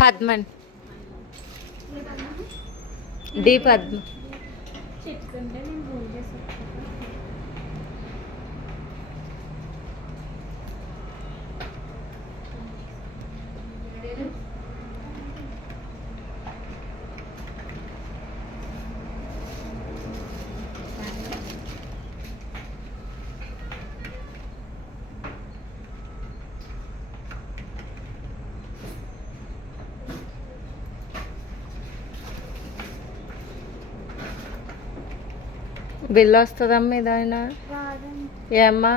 పద్మన్ D Padma. చెప్తుంటే నేను phone చేసి బిల్లు వస్తుందమ్మా ఏదైనా ఏమ్మా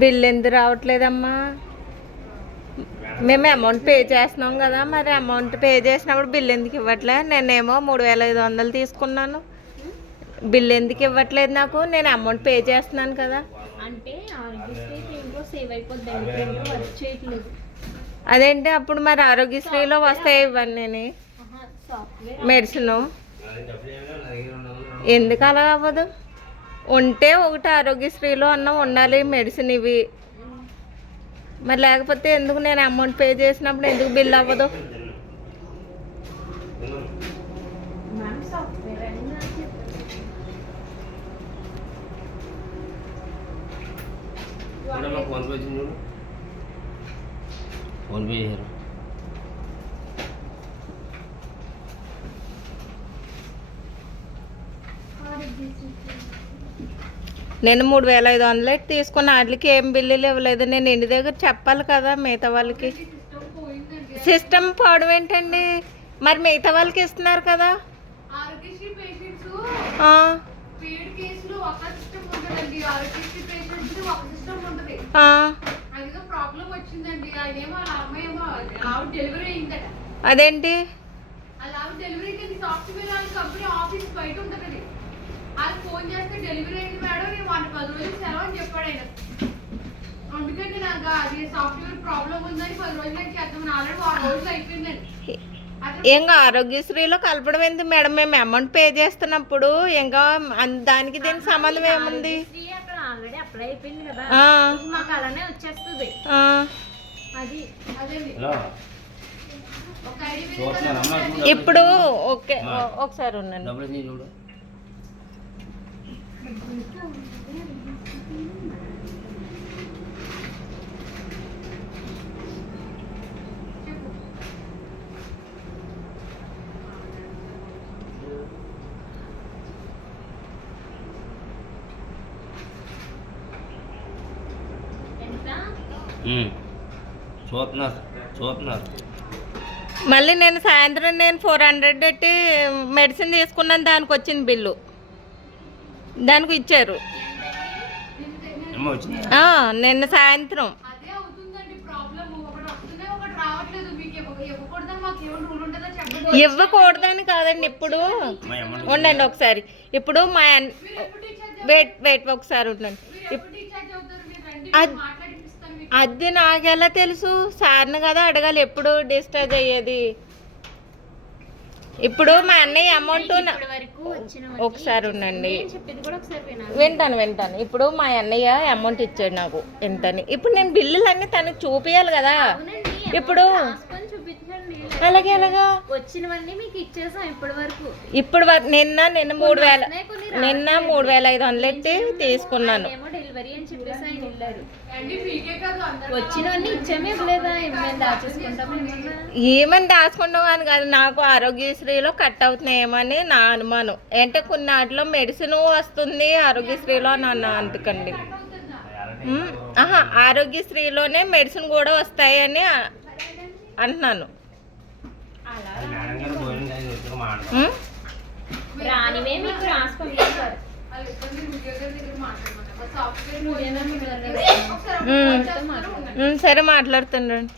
బిల్ ఎందుకు రావట్లేదమ్మా? మేము అమౌంట్ పే చేస్తున్నాం కదా, మరి అమౌంట్ పే చేసినప్పుడు బిల్ ఎందుకు ఇవ్వట్లే? నేనేమో 3500 తీసుకున్నాను, బిల్ ఎందుకు ఇవ్వట్లేదు నాకు? నేను అమౌంట్ పే చేస్తున్నాను కదా. అంటే సేవ్ అయిపోద్ది, వర్క్ చేయట్లేదు. అదేంటి అప్పుడు మరి ఆరోగ్యశ్రీలో వస్తాయి ఇవన్నీ మెడిసిన్, ఎందుకు అలా అవ్వదు? ఉంటే ఒకటి ఆరోగ్యశ్రీలో అన్న ఉండాలి మెడిసిన్ ఇవి, మరి లేకపోతే ఎందుకు? నేను అమౌంట్ పే చేసినప్పుడు ఎందుకు బిల్ అవ్వదు? ఫోన్ పే చేశారు. నేను 3500 తీసుకున్న, వాటికి ఏం బిల్లులు ఇవ్వలేదు. నేను ఇంటి దగ్గర చెప్పాలి కదా మిగతా వాళ్ళకి. సిస్టమ్ పోవడం ఏంటండి? మరి మిగతా వాళ్ళకి ఇస్తున్నారు కదా. అదేంటి? ఫోన్ చేస్తే డెలివరీ అయింది మేడం, నేను 10 రోజులు సెలవు అని చెప్పాడు ఆయన. అందుకని నాకు అది సాఫ్ట్వేర్ ప్రాబ్లం ఉందని 10 రోజులు చేద్దామని ఆల్రెడీ 6 రోజులు అయిపోయిందండి. ఇంకా ఆరోగ్యశ్రీలో కలపడం ఎందుకు మేడం? మేము అమౌంట్ పే చేస్తున్నప్పుడు ఇంకా దానికి దీనికి సంబంధం ఏముంది? ఆల్రెడీ అప్లై అయిపోయింది కదా, మాకు అలానే వచ్చేస్తుంది. అది ఇప్పుడు ఓకే, ఒకసారి ఉండండి. చూస్తున్నారు. మళ్ళీ నేను సాయంత్రం 400 పెట్టి మెడిసిన్ తీసుకున్నాను, దానికి వచ్చింది బిల్లు, దానికి ఇచ్చారు నిన్న సాయంత్రం. ఇవ్వకూడదని కాదండి. ఇప్పుడు ఉండండి ఒకసారి, ఇప్పుడు మా వెయిట్ ఒకసారి ఉండండి. అది నాకెలా తెలుసు? సార్ని కదా అడగాలి ఎప్పుడు డిశ్చార్జ్ అయ్యేది. ఇప్పుడు మా అన్నయ్య అమౌంట్ ఒకసారి ఉండండి, వింటాను. ఇప్పుడు మా అన్నయ్య అమౌంట్ ఇచ్చాడు నాకు ఎంతని. ఇప్పుడు నేను బిల్లులు అన్నీ తనకు చూపించాలి కదా. ఇప్పుడు ఎలాగా వచ్చినవన్నీ మీకు ఇచ్చేసాం ఇప్పుడు వరకు. నిన్న 3500 ఎట్టి తీసుకున్నాను. డెలివరీ అని చెప్పేసి ఆయన వెళ్ళారు. వచ్చినవన్నీ ఇచ్చామే లేదా? ఏమని దాచుకుంటాం అని కాదు, నాకు ఆరోగ్యశ్రీలో కట్ అవుతున్నాయేమని నా అనుమానం. అంటే కొన్ని వాటిలో మెడిసిన్ వస్తుంది ఆరోగ్యశ్రీలో అని అందుకండి. ఆరోగ్యశ్రీలోనే మెడిసిన్ కూడా వస్తాయని అంటున్నాను. సరే మాట్లాడుతుండండి.